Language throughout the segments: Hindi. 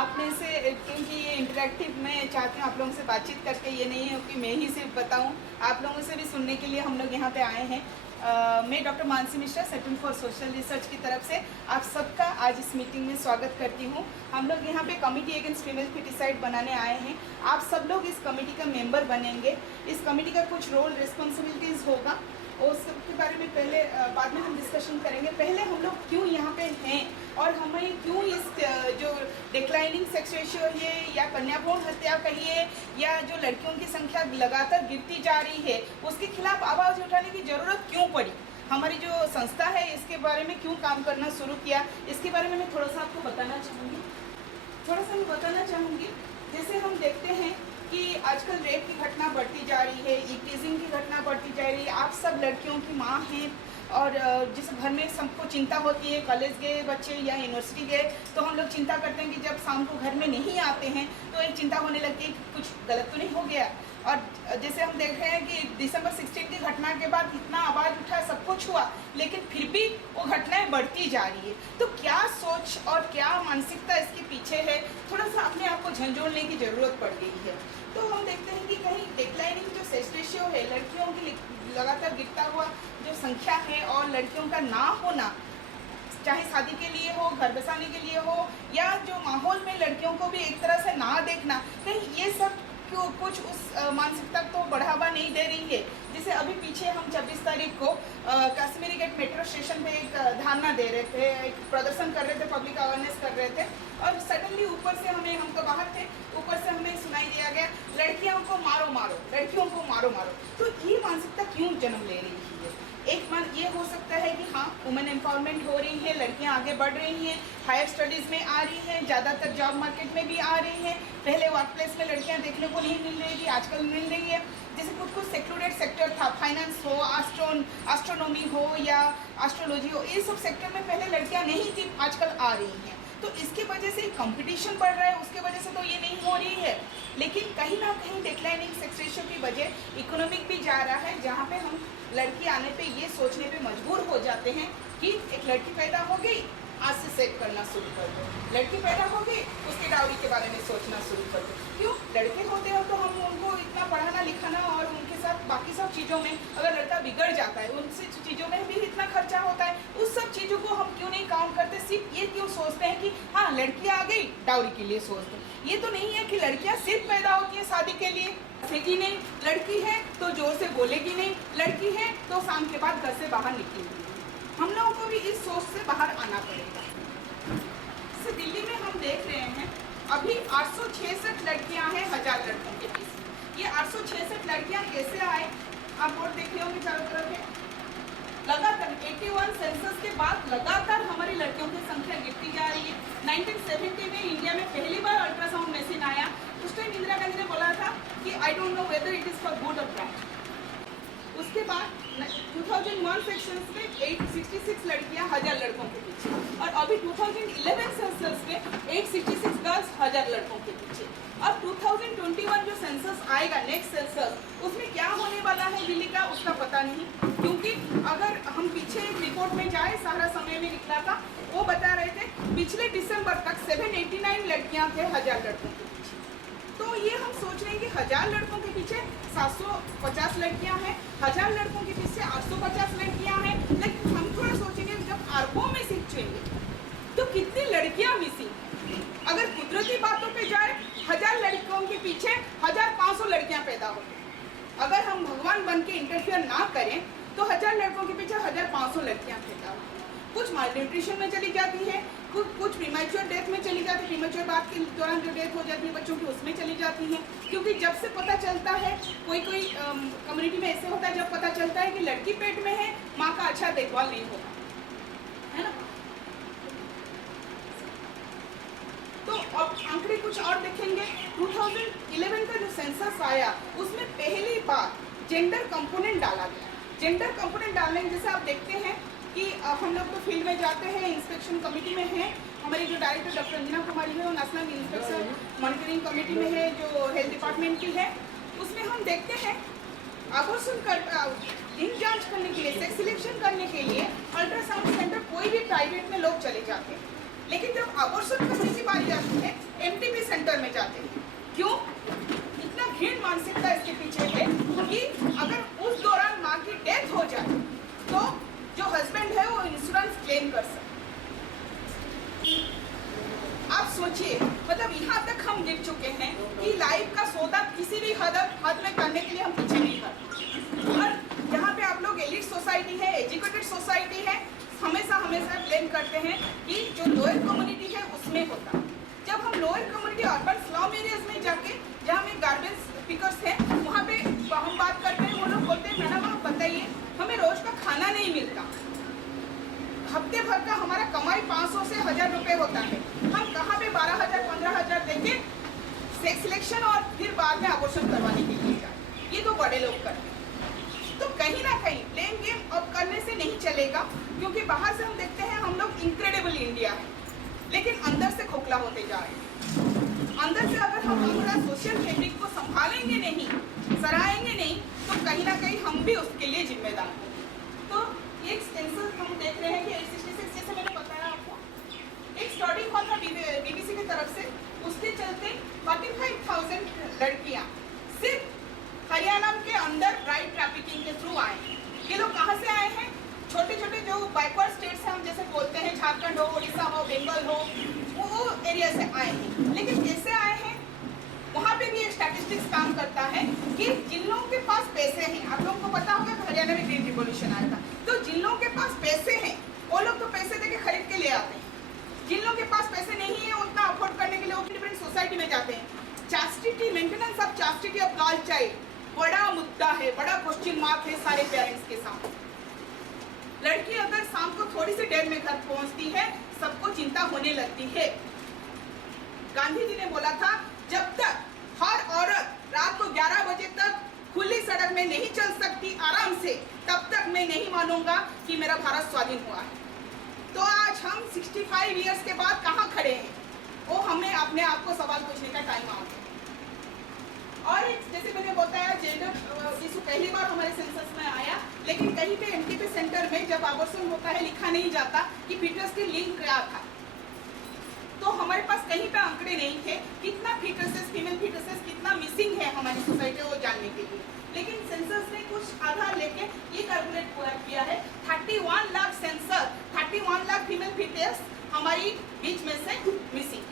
आप में से, क्योंकि ये इंटरेक्टिव मैं चाहती हूँ आप लोगों से बातचीत करके, ये नहीं है कि मैं ही सिर्फ बताऊँ, आप लोगों से भी सुनने के लिए हम लोग यहाँ पे आए हैं। मैं doctor Mansi Mishra, centre for social research की तरफ से आप सबका आज इस मीटिंग में स्वागत करती हूँ। हम लोग यहाँ पे कमिटी अगेंस्ट फीमेल फिटिसाइड बनाने आए हैं। आप सब लोग इस कमिटी का मेंबर बनेंगे। इस कमिटी का कुछ रोल रिस्पॉन्सिबिलिटीज़ होगा और उसके बारे में पहले बाद में हम डिस्कशन करेंगे। पहले हम लोग क्यों यहाँ पे हैं और हमें क्यों इस जो डिक्लाइनिंग सेक्स रेशियो है या कन्याभ्रूण हत्या कहिए या जो लड़कियों की संख्या लगातार गिरती जा रही है, उसके खिलाफ आवाज़ उठाने की ज़रूरत क्यों पड़ी, हमारी जो संस्था है इसके बारे में क्यों काम करना शुरू किया, इसके बारे में मैं थोड़ा सा आपको बताना चाहूँगी। जैसे हम देखते हैं कि आजकल रेप की घटना बढ़ती जा रही है, टीजिंग की घटना बढ़ती जा रही है। आप सब लड़कियों की माँ हैं और जिस घर में सबको चिंता होती है, कॉलेज गए बच्चे या यूनिवर्सिटी गए तो हम लोग चिंता करते हैं कि जब शाम को घर में नहीं आते हैं तो एक चिंता होने लगती है कि कुछ गलत तो नहीं हो गया। और जैसे हम देख रहे हैं कि दिसंबर 16 की घटना के बाद इतना आवाज़ उठा, सब कुछ हुआ, लेकिन फिर भी वो घटनाएं बढ़ती जा रही है। तो क्या सोच और क्या मानसिकता इसके पीछे है, थोड़ा सा अपने आप को झंझोड़ने की ज़रूरत पड़ गई है। तो हम देखते हैं कि कहीं डिक्लाइनिंग जो सेक्स रेशियो है, लड़कियों की लगातार गिरता हुआ जो संख्या है और लड़कियों का ना होना, चाहे शादी के लिए हो, घर बसाने के लिए हो, या जो माहौल में लड़कियों को भी एक तरह से ना देखना, कहीं ये सब क्यों कुछ उस मानसिकता को बढ़ावा नहीं दे रही है। जैसे अभी पीछे हम 26 तारीख को कश्मीरी गेट मेट्रो स्टेशन पे एक धरना दे रहे थे, एक प्रदर्शन कर रहे थे, पब्लिक अवेयरनेस कर रहे थे, और सडनली ऊपर से हम तो बाहर थे, ऊपर से हमें सुनाई दिया गया लड़कियों को मारो मारो, लड़कियों को मारो मारो। तो ये मानसिकता क्यों जन्म ले रही है? एक मान ये हो सकता है कि हाँ, वुमेन एम्पावरमेंट हो रही है, लड़कियां आगे बढ़ रही हैं, हायर स्टडीज़ में आ रही हैं, ज़्यादातर जॉब मार्केट में भी आ रही हैं। पहले वर्क प्लेस में लड़कियां देखने को नहीं मिल रही थी, आजकल मिल रही है। जैसे कुछ सेक्लूडेड सेक्टर था, फाइनेंस हो, एस्ट्रोनॉमी हो या एस्ट्रोलॉजी हो, ये सब सेक्टर में पहले लड़कियाँ नहीं थी, आजकल आ रही हैं। तो इसके वजह से कंपटीशन बढ़ रहा है, उसके वजह से तो ये नहीं हो रही है। लेकिन कहीं ना कहीं डिक्लाइनिंग सेक्स रेशियो की वजह इकोनॉमिक भी जा रहा है, जहाँ पे हम लड़की आने पे ये सोचने पे मजबूर हो जाते हैं कि एक लड़की पैदा हो गई, आज से सेव करना शुरू कर दो, लड़की पैदा हो गई, उसके डाउरी के बारे में सोचना शुरू कर दो। क्यों? लड़के होते हो तो हम उनको इतना पढ़ाना लिखाना और उनके साथ बाकी सब चीज़ों में, अगर लड़का बिगड़ जाता है उनसे चीज़ों में भी इतना खर्चा होता है, उस सब चीज़ों को हम क्यों नहीं काउंट करते? सिर्फ ये क्यों सोचते हैं कि हाँ लड़की आ गई, डाउरी के लिए सोचते हैं। ये तो नहीं है कि लड़कियाँ सिर्फ पैदा होती हैं शादी के लिए, हंसेगी नहीं, लड़की है तो जोर से बोलेगी नहीं, लड़की है तो शाम के बाद घर से बाहर निकलेगी। हम लोगों को भी इस सोच से बाहर आना पड़ेगा। जैसे दिल्ली में हम देख रहे हैं अभी 866 लड़कियां हैं 1000 लड़कों के बीच। ये 866 लड़कियां कैसे आए? आप बोर्ड देख रहे होंगे चारों तरफ है। लगातार 81 सेंसस के बाद लगातार हमारी लड़कियों की संख्या गिरती जा रही है। 1970 में इंडिया में पहली बार अल्ट्रासाउंड मशीन आया। उस टाइम इंदिरा गांधी ने बोला था कि I don't know whether it is for good और बैड। उसके बाद 2001 सेक्शंस में 866 लड़कियां 1000 लड़कों के पीछे, और अभी 2011 सेंसस में 866 गर्ल्स 1000 लड़कों के पीछे। अब 2021 जो सेंसस आएगा, नेक्स्ट सेंसस, उसमें क्या होने वाला है दिल्ली का, उसका पता नहीं। क्योंकि अगर हम पीछे एक रिपोर्ट में जाए, सारा समय में निकला था, वो बता रहे थे पिछले दिसंबर तक 789 लड़कियां थे 1000 लड़कों के पीछे। तो ये हम सोच रहे हैं कि 1000 लड़कों के पीछे 750 लड़कियां हैं, 1000 लड़कों के पीछे 850 लड़कियां हैं। लेकिन हम थोड़ा सोचेंगे जब अरबों में सीखेंगे तो कितनी लड़कियां मिसिंग। अगर कुदरती बातों पे जाए, 1000 लड़कियों के पीछे 1500 लड़कियां पैदा होती। अगर हम भगवान बन के इंटरफियर ना करें तो 1000 लड़कों के पीछे 1500 लड़कियां पैदा होती। कुछ मालन्यूट्रिशन में चली जाती है, कुछ प्रीमैच्योर डेथ में चली जाती है, प्रीमैच्योर बात के दौरान जो डेथ हो जाती है बच्चों की, उसमें चली जाती हैं। क्योंकि जब से पता चलता है, कोई कम्युनिटी में ऐसे होता है, जब पता चलता है कि लड़की पेट में है, माँ का अच्छा देखभाल नहीं होता है ना। तो अब आंकड़े कुछ और देखेंगे। 2011 का जो सेंसस आया उसमें पहली बार जेंडर कंपोनेंट डाला गया। जेंडर कंपोनेंट डालने जैसे आप देखते हैं कि हम लोग तो फील्ड में जाते हैं, इंस्पेक्शन कमेटी में हैं, हमारी जो डायरेक्टर डॉक्टर अंजना कुमारी है वो नेशनल इंस्पेक्शन मॉनिटरिंग कमेटी में है जो हेल्थ डिपार्टमेंट की है। उसमें हम देखते हैं आभूषण लिंग जांच करने के लिए, सेक्स सिलेक्शन करने के लिए अल्ट्रासाउंड सेंटर कोई भी प्राइवेट में लोग चले जाते हैं। लेकिन जब आभूषण करने की बारी आती है, सेंटर में जाते हैं। क्यों? इतना घृण मानसिकता इसके पीछे है कि अगर उस दौरान माँ की डेथ हो जाए तो जो हस्बैंड है वो इंश्योरेंस क्लेम कर सकते। आप सोचिए, मतलब यहाँ तक हम गिर चुके हैं कि लाइफ का सौदा किसी भी हद में करने के लिए हम पीछे नहीं करते। और यहाँ पे आप लोग एलिट सोसाइटी है, एजुकेटेड सोसाइटी है, हमेशा ब्लेम करते हैं कि जो लोअर कम्युनिटी है उसमें होता। जब हम lower community urban slum areas में जाके जहाँ में गार्बेज पिकर्स हैं वहाँ पे हम बात करते हैं, वो लोग बोलते हैं मैडम आप बताइए हमें रोज का खाना नहीं मिलता, हफ्ते भर का हमारा कमाई 500 से 1000 रुपए होता है, हम कहाँ पे 12,000 15,000 देके सेक्स सिलेक्शन और फिर बाद में अबॉर्शन करवाने के लिए जाए। ये तो बड़े लोग करते हैं। तो कहीं ना कहीं ब्लेम गेम अब करने से नहीं चलेगा, क्योंकि बाहर से हम देखते हैं हम लोग इनक्रेडिबल इंडिया है, लेकिन अंदर से खोखला होते जा रहे हैं। अंदर से अगर हम हमारा सोशल फैब्रिक को संभालेंगे नहीं, सराहेंगे नहीं, तो कहीं ना कहीं हम भी उसके लिए जिम्मेदार हैं। तो एक सेंसस हम देख रहे हैं कि 866, जैसे मैंने बताया आपको, एक स्टडी हुआ था BBC की तरफ से, उसके चलते 45,000 लड़कियां सिर्फ हरियाणा के अंदर ब्राइड ट्रैफिकिंग के थ्रू आए हैं। ये लोग कहाँ से आए हैं? छोटे छोटे जो बैकवर्ड स्टेट्स हैं, हम जैसे बोलते हैं झारखंड हो, उड़ीसा हो, बंगाल हो, वो एरिया से आए हैं। लेकिन कैसे आए हैं? वहाँ पे भी एक स्टैटिस्टिक्स काम करता है कि जिन लोगों के पास पैसे हैं, आप लोगों को पता होगा कि हरियाणा में ग्रीन रिवॉल्यूशन आया था, तो जिन लोगों के पास पैसे हैं वो लोग तो पैसे देके खरीद के ले आते हैं। जिन लोगों के पास पैसे नहीं है उतना अफोर्ड करने के लिए वो डिफरेंट सोसाइटी में जाते हैं। Chastity, maintenance of chastity of girl child बड़ा मुद्दा है, बड़ा क्वेश्चन मार्क है सारे पेरेंट्स के सामने। लड़की अगर शाम को थोड़ी सी देर में घर पहुंचती है सबको चिंता होने लगती है। गांधी जी ने बोला था जब तक हर औरत रात को 11 बजे तक खुली सड़क में नहीं चल सकती आराम से, तब तक मैं नहीं मानूंगा कि मेरा भारत स्वाधीन हुआ है। तो आज हम 65 इयर्स के बाद कहाँ खड़े हैं, वो हमें अपने आप को सवाल पूछने का टाइम आ गया। और जैसे मैंने बताया जेंडर इशू पहली बार हमारे सेंसस में आया, लेकिन कहीं पे एनटीपी सेंटर में जब अबॉर्शन होता है लिखा नहीं जाता कि फीटस की लिंक क्या था, तो हमारे पास कहीं पे आंकड़े नहीं थे कितना फीटसेस, फीमेल फीटसेस कितना मिसिंग है हमारी सोसाइटी को जानने के लिए। लेकिन सेंसस ने कुछ आधार लेके ये कैलकुलेट किया है 31 लाख सेंसर, 31 लाख फीमेल फीटस हमारी बीच में से मिसिंग।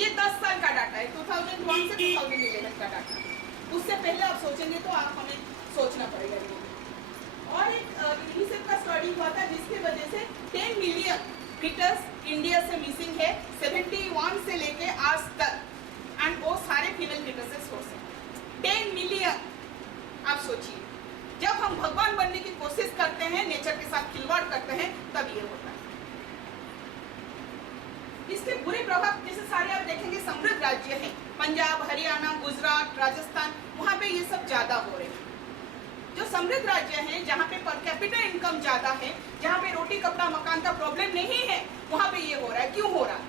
ये 10 साल का डाटा है, 2001 से 2011 का डाटा। उससे पहले आप सोचेंगे तो आप हमें सोचना पड़ेगा। और एक यूनिसेफ का स्टडी हुआ था जिसकी वजह से 10 मिलियन फीटस इंडिया से मिसिंग है 71 से लेके आज तक, एंड वो सारे फीमेल फीटसेस हो सकते 10 मिलियन। आप सोचिए, जब हम भगवान बनने की कोशिश करते हैं, नेचर के साथ खिलवाड़ करते हैं, तब ये होता है। इसके बुरे प्रभाव जैसे सारे आप देखेंगे समृद्ध राज्य हैं, पंजाब, हरियाणा, गुजरात, राजस्थान, वहाँ पे ये सब ज्यादा हो रहे हैं। जो समृद्ध राज्य हैं जहाँ पे पर कैपिटल इनकम ज्यादा है, जहाँ पे रोटी कपड़ा मकान का प्रॉब्लम नहीं है, वहाँ पे ये हो रहा है। क्यों हो रहा है?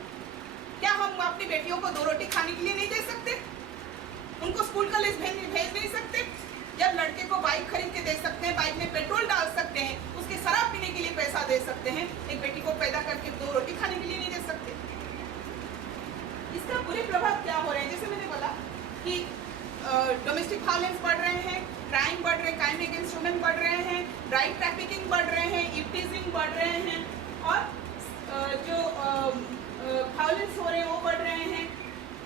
क्या हम अपनी बेटियों को 2 रोटी खाने के लिए नहीं दे सकते? उनको स्कूल कॉलेज भेज नहीं सकते? जब लड़के को बाइक खरीद के दे सकते हैं, बाइक में पेट्रोल डाल सकते हैं, उसके शराब पीने के लिए पैसा दे सकते हैं, एक बेटी को पैदा करके 2 रोटी खाने के लिए नहीं दे सकते? इसका बुरे प्रभाव क्या हो रहे हैं? जैसे मैंने बोला कि डोमेस्टिक वायलेंस बढ़ रहे हैं, क्राइम बढ़ रहे हैं, क्राइम अगेंस्ट वुमेन बढ़ रहे हैं, ब्राइड ट्रैफिकिंग बढ़ रहे हैं, इफ्टीजिंग बढ़ रहे हैं, और जो वायलेंस हो रहे हैं वो बढ़ रहे हैं,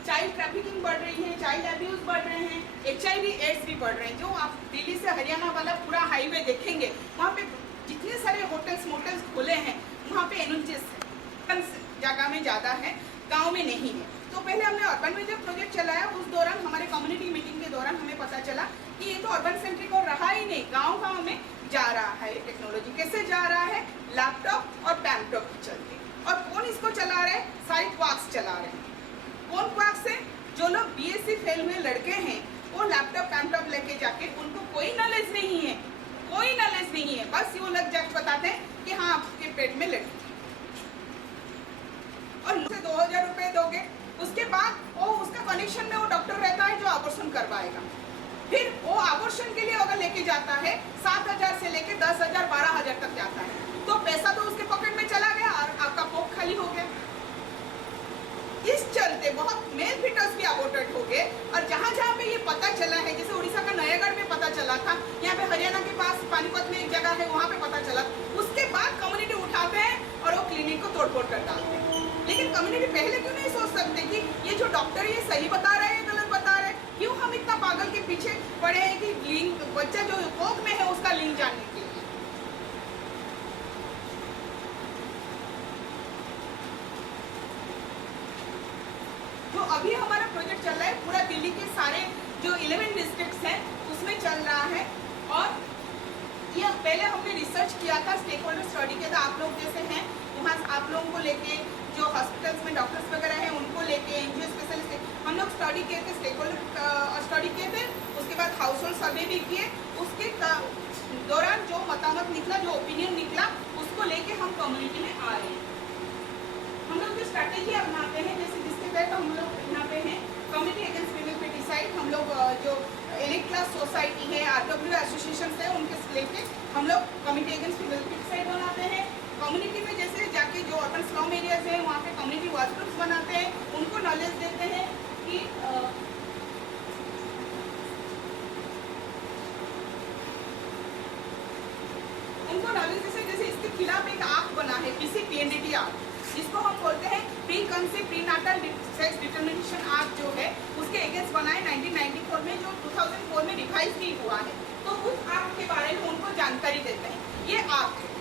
चाइल्ड ट्रैफिकिंग बढ़ रही है, चाइल्ड अब्यूज बढ़ रहे हैं, HIV एड्स भी बढ़ रहे हैं। जो आप दिल्ली से हरियाणा वाला पूरा हाईवे देखेंगे, वहाँ पे जितने सारे होटल्स मोटल्स खुले हैं, वहाँ पे एनुंचिस जगह में ज़्यादा है, गांव में नहीं है। तो पहले हमने अर्बन में जब प्रोजेक्ट चलाया, उस दौरान हमारे कम्युनिटी मीटिंग के दौरान हमें पता चला कि ये तो अर्बन सेंट्रिक और रहा ही नहीं, गांव-गांव में जा रहा है। टेक्नोलॉजी कैसे जा रहा है? लैपटॉप और पैनटॉप के चलते। और कौन इसको चला रहे हैं? सारे क्वाक्स चला रहे हैं। कौन क्वाक्स है? जो लोग BSc फेल हुए लड़के हैं, वो लैपटॉप पैनटॉप लेके जाके, उनको कोई नॉलेज नहीं है, कोई नॉलेज नहीं है, बस वो लोग जज बताते हैं कि हाँ आपके पेट में लड़की, और 2000 रुपए दोगे, उसके बाद वो उसका कनेक्शन में वो डॉक्टर रहता है जो अबॉर्शन करवाएगा। फिर वो अबॉर्शन के लिए अगर लेके जाता है 7,000 से लेके 10,000 12,000 तक जाता है, तो पैसा तो उसके पॉकेट में चला गया और आपका पोक खाली हो गया। इस चलते बहुत मेल फीटर्स भी अबॉर्टेड हो गए। और जहाँ जहाँ पे ये पता चला है, जैसे उड़ीसा का नयागढ़ में पता चला था, यहाँ पे हरियाणा के पास पानीपत में एक जगह है वहाँ पे पता चला, उसके बाद कम्युनिटी उठाते हैं और वो क्लिनिक को तोड़फोड़ कर डालते हैं। लेकिन कम्युनिटी पहले क्यों नहीं सोच सकते कि ये जो डॉक्टर ये सही बता रहे हैं गलत बता रहे हैं? क्यों हम इतना पागल के पीछे पड़े हैं कि लिंग बच्चा जो कोख में है उसका लिंग जानने के लिए? तो अभी हमारा प्रोजेक्ट चल रहा है पूरा दिल्ली के सारे जो 11 डिस्ट्रिक्ट्स हैं उसमें चल रहा है। और ये पहले हमने रिसर्च किया था, स्टेक होल्डर स्टडी किया था, आप लोग जैसे हैं वहाँ आप लोगों को लेके, जो हॉस्पिटल्स में डॉक्टर्स वगैरह हैं उनको लेके, एनजीओ स्पेशलिस्ट हम लोग स्टडी किए थे, स्टेक होल्डर स्टडी किए थे। उसके बाद हाउस होल्ड सर्वे भी किए। उसके दौरान जो मतामत निकला, जो ओपिनियन निकला, उसको लेके हम कम्युनिटी में आ रहे हैं। हम लोग जो स्ट्रैटेजी अपनाते हैं, जैसे जिसके तहत हम लोग यहाँ पे हैं कम्युनिटी अगेंस्ट फीमेल फेटिसाइड, हम लोग जो एलिट क्लास सोसाइटी है, आरडब्ल्यू एसोसिएशन है, उनके लेके हम लोग कम्युनिटी अगेंस्ट फीमेल फेटिसाइड बनाते हैं। कम्युनिटी में जैसे जाके जो अर्बन स्लम एरियाज है वहाँ पे कम्युनिटी वॉच ग्रुप्स बनाते हैं, उनको नॉलेज देते हैं कि उनको नॉलेज जैसे इसके खिलाफ एक एक्ट बना है, पीसीपीएनडीटी एक्ट, जिसको हम बोलते हैं pre conceive pre natal sex determination act, जो है उसके अगेंस्ट बनाए 1994 में, जो 2004 में रिवाइज भी हुआ है। तो उस एक्ट के बारे में उनको जानकारी देते हैं। ये एक्ट है,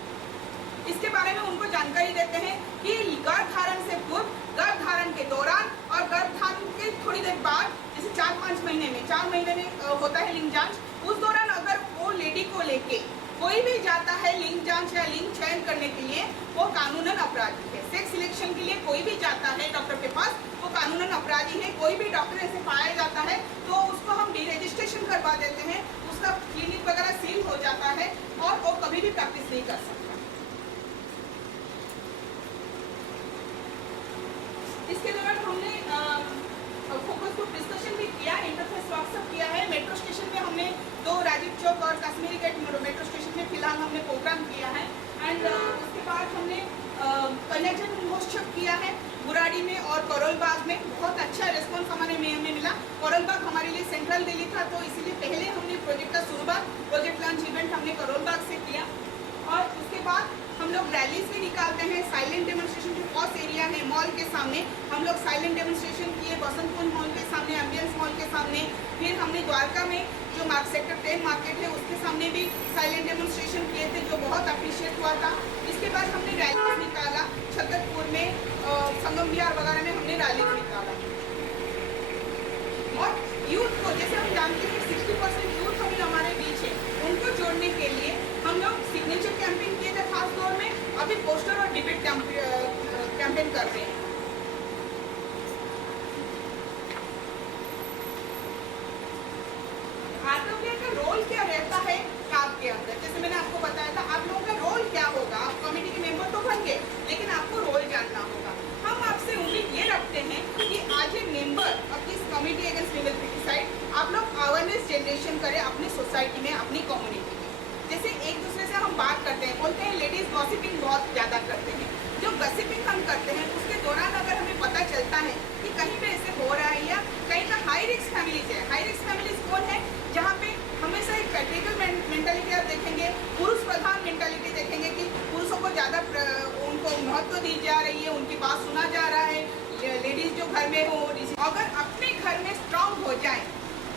इसके बारे में उनको जानकारी देते हैं कि गर्भधारण से पूर्व, गर्भधारण के दौरान और गर्भधारण के थोड़ी देर बाद, जैसे 4-5 महीने में, 4 महीने में होता है लिंग जांच, उस दौरान अगर वो लेडी को लेके कोई भी जाता है लिंग जांच या लिंग चयन करने के लिए, वो कानूनन अपराधी है। सेक्स सिलेक्शन के लिए कोई भी जाता है डॉक्टर के पास, वो कानूनन अपराधी है। कोई भी डॉक्टर ऐसे पाया जाता है तो उसको हम डीरजिस्ट्रेशन करवा देते हैं, उसका क्लिनिक वगैरह सील हो जाता है और वो कभी भी प्रैक्टिस नहीं कर सकता। इसके दौरान हमने फोकस ग्रुप डिस्कशन भी किया, इंटरफेस वर्कशॉप किया है। मेट्रो स्टेशन में हमने 2 राजीव चौक और कश्मीरी गेट मेट्रो स्टेशन में फिलहाल हमने प्रोग्राम किया है। एंड उसके बाद हमने कन्याजन महोत्सव किया है बुराड़ी में और करोल बाग में। बहुत अच्छा रिस्पॉन्स हमारे में मिला। करोल बाग हमारे लिए सेंट्रल दिल्ली था, तो इसीलिए पहले हमने प्रोजेक्ट का शुरुआत, प्रोजेक्ट लॉन्च इवेंट हमने करोल बाग से किया। और उसके बाद हम लोग रैलीज भी निकालते हैं, साइलेंट डेमोन्स्ट्रेशन, जो पॉस एरिया है मॉल के सामने, हम लोग साइलेंट डेमोन्स्ट्रेशन किए, बसंतपुर मॉल के सामने, एम्बियंस मॉल के सामने। फिर हमने द्वारका में जो सेक्टर 10 मार्केट है उसके सामने भी साइलेंट डेमोन्स्ट्रेशन किए थे, जो बहुत अप्रिशिएट हुआ था। इसके बाद हमने रैली निकाला, छतरपुर में, संगम विहार वगैरह में हमने रैली निकाला। और यूथ को, जैसे हम जानते हैं 60% यूथ अभी हमारे बीच है, उनको जोड़ने के लिए हम लोग सिग्नेचर कैंपेन किए थे खास तौर में। अभी पोस्टर और डिबेट कैंपेन कर रहे हैं। आरडब्ल्यू का रोल क्या रहता है काम के अंदर, जैसे मैंने आपको बताया था, आप लोगों का रोल क्या होगा। आप कमेटी के मेंबर तो बन गए, लेकिन आपको रोल जानना होगा। हम आपसे उम्मीद ये रखते हैं कि आज ए member of this committee against female foeticide, आप लोग अवेयरनेस जनरेशन करें अपनी सोसाइटी में, अपनी कम्युनिटी में। जैसे एक दूसरे से हम बात करते हैं, बोलते हैं लेडीज गॉसिपिंग बहुत ज़्यादा करते हैं। जो गॉसिपिंग हम करते हैं उसके दौरान अगर हमें पता चलता है कि कहीं पे ऐसे हो रहा है या कहीं का हाई रिस्क फैमिलीज है, हाई रिस्क फैमिलीज कौन है, जहाँ पे हमेशा एक पैट्रिकल मेंटालिटी आप देखेंगे, पुरुष प्रधान मेंटालिटी देखेंगे कि पुरुषों को ज़्यादा उनको महत्व दी जा रही है, उनकी बात सुना जा रहा है, लेडीज जो घर में हो। अगर अपने घर में स्ट्रांग हो जाए,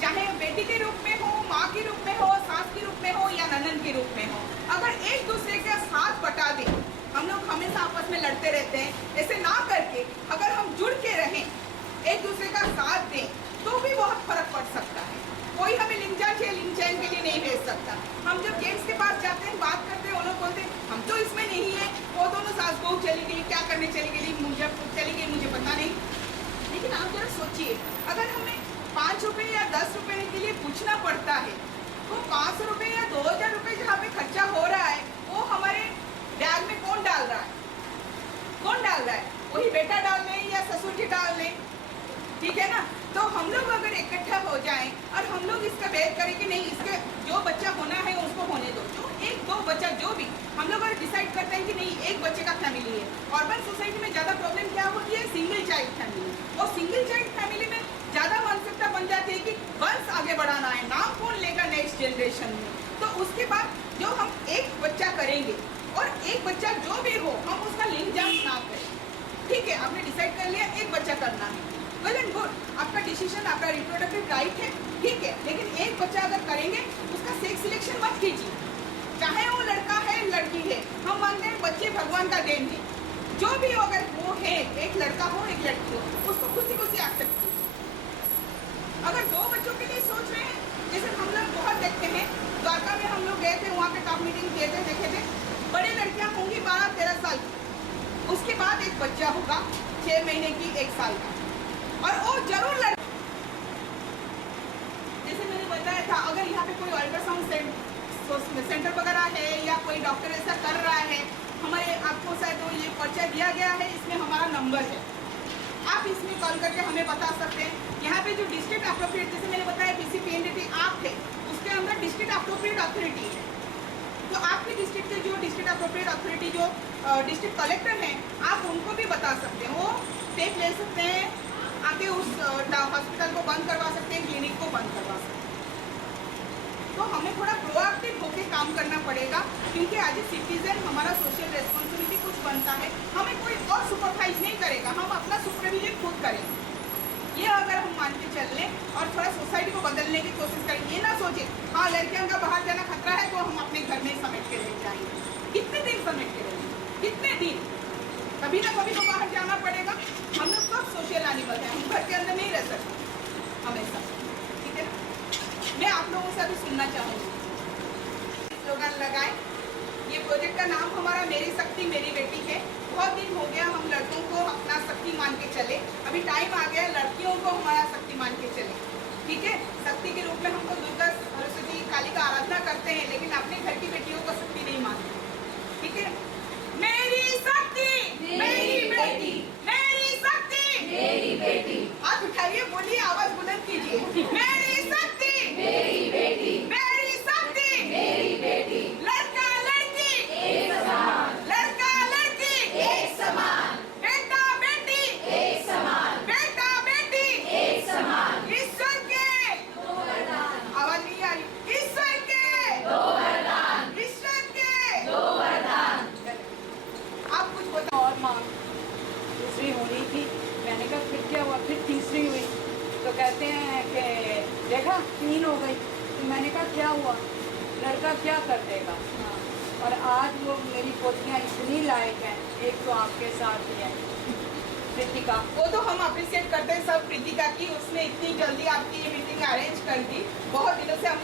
चाहे बेटी के रूप में हो, माँ के रूप में हो, सास के रूप में हो या ननद के रूप में हो, अगर एक दूसरे का साथ बटा दें, हम लोग हमेशा आपस में लड़ते रहते हैं, ऐसे ना करके अगर हम जुड़ के रहें, एक दूसरे का साथ दें, तो भी बहुत फर्क पड़ सकता है। कोई हमें लिंग जांच या लिंग चयन के लिए नहीं भेज सकता। हम जब जेंट्स के पास जाते हैं, बात करते हैं, वो लोग बोलते हैं हम तो इसमें नहीं है, वो दोनों सास बहू चली गई, क्या करने चली गई, मुझे चली गई मुझे पता नहीं। लेकिन आप जरा सोचिए, अगर हमें 5 रुपये या 10 रुपये के लिए पूछना पड़ता है, तो 500 रुपये या 2000 रुपये जहाँ पे खर्चा हो रहा है, वो हमारे बैग में कौन डाल रहा है? कौन डाल रहा है? वही बेटा डाल ले या ससुर जी डाल ले, ठीक है ना। तो हम लोग अगर इकट्ठा हो जाएं और हम लोग इसका बेयर करें कि नहीं, इसके जो बच्चा होना है उसको होने दो, जो 1-2 बच्चा जो भी, हम लोग अगर डिसाइड करते हैं कि नहीं एक बच्चे का फैमिली है। अर्बन सोसाइटी में ज़्यादा प्रॉब्लम क्या होती है, सिंगल चाइल्ड फैमिली। और सिंगल चाइल्ड फैमिली में ज़्यादा मानसिकता बन जाती है कि वंश आगे बढ़ाना है, नाम कौन लेगा नेक्स्ट जनरेशन में। तो उसके बाद जो हम एक बच्चा करेंगे और एक बच्चा जो भी हो हम उसका लिंग जंप ना करें। ठीक है, आपने डिसाइड कर लिया एक बच्चा करना है, वेल एंड गुड, आपका डिसीजन, आपका रिप्रोडक्टिव राइट है, ठीक है। लेकिन एक बच्चा अगर करेंगे उसका सेक्स सिलेक्शन मत कीजिए, चाहे वो लड़का है लड़की है। हम मानते हैं बच्चे भगवान का देन है, जो भी हो, अगर वो है, एक लड़का हो एक लड़की हो, उसको खुशी खुशी एक्सेप्ट कीजिए। अगर 2 बच्चों के लिए सोच रहे हैं, जैसे हम लोग बहुत देखते हैं, द्वारका में हम लोग गए थे, वहाँ पे टॉप मीटिंग किए थे, देखे थे, बड़ी लड़कियाँ होंगी 12-13 साल की, उसके बाद एक बच्चा होगा 6 महीने की, 1 साल का, और वो जरूर जैसे मैंने बताया था, अगर यहाँ पे कोई अल्ट्रासाउंड सेंटर वगैरह है या कोई डॉक्टर ऐसा कर रहा है, हमारे आपको शायद वो ये पर्चा दिया गया है, इसमें हमारा नंबर है, आप इसमें कॉल करके हमें बता सकते हैं। यहाँ पे जो डिस्ट्रिक्ट अप्रोप्रिएट, जैसे मैंने बताया PCPNDT एक्ट है, उसके अंदर डिस्ट्रिक्ट अप्रोप्रिएट अथॉरिटी है, तो आपके डिस्ट्रिक्ट के जो डिस्ट्रिक्ट अप्रोप्रिएट अथॉरिटी जो डिस्ट्रिक्ट कलेक्टर हैं, आप उनको भी बता सकते हैं, वो स्टेप ले सकते हैं, आके उस हॉस्पिटल को बंद करवा सकते हैं, क्लिनिक को बंद करवा सकते हैं। तो हमें थोड़ा प्रोएक्टिव होकर काम करना पड़ेगा, क्योंकि एज ए सिटीजन हमारा सोशल रेस्पॉन्सिबिलिटी कुछ बनता है, हमें कोई और सुपरवाइज नहीं करेगा, हम अपना सुपरविजन खुद करेंगे। ये अगर हम मान के चल लें और थोड़ा सोसाइटी को बदलने की कोशिश करें, ये ना सोचें हाँ लड़कियों का बाहर जाना खतरा है तो हम अपने घर में समेट के ले जाएंगे। कितने दिन समेट के रहेंगे, कितने दिन, कभी ना कभी तो बाहर जाना पड़ेगा। हम लोग सब सोशल एनिमल हैं, हम घर के अंदर नहीं रह सकते हमेशा, ठीक है। मैं आप लोगों से अभी सुनना चाहूँगी, स्लोगन लगाए। ये प्रोजेक्ट का नाम हमारा मेरी शक्ति मेरी बेटी है। बहुत दिन हो गया हम लड़कों को अपना शक्ति मान के चले, अभी टाइम आ गया लड़कियों को हमारा शक्ति मान के चले, ठीक है। शक्ति के रूप में हम तो दुर्गा सरस्वती काली का आराधना करते हैं, लेकिन अपने घर की बेटियों को शक्ति नहीं मानते, ठीक है। मेरी शक्ति मेरी बेटी, मेरी शक्ति मेरी बेटी, हाथ उठाइए, बोलिए, आवाज बुलंद कीजिए, मेरी शक्ति मेरी बेटी, मेरी शक्ति मेरी बेटी, लड़का लड़की एक समान, लड़का लड़की एक समान, बेटा बेटी एक समान, बेटा बेटी एक समान, ईश्वर के 2 वरदान, आवाज नहीं आ रही, ईश्वर के 2 वरदान, ईश्वर के 2 वरदान। आप कुछ बताओ। और माँ दूसरी होनी थी, मैंने कहा फिर क्या हुआ, फिर तीसरी हुई, तो कहते हैं कि देखा 3 हो गई, तो मैंने कहा क्या हुआ, लड़का क्या कर देगा। और आज वो मेरी पोतियाँ इतनी लायक हैं, एक तो आपके साथ ही है प्रीतिका, वो तो हम अप्रिशिएट करते हैं सब प्रीतिका की, उसने इतनी जल्दी आपकी ये मीटिंग अरेंज कर दी, बहुत दिनों से हम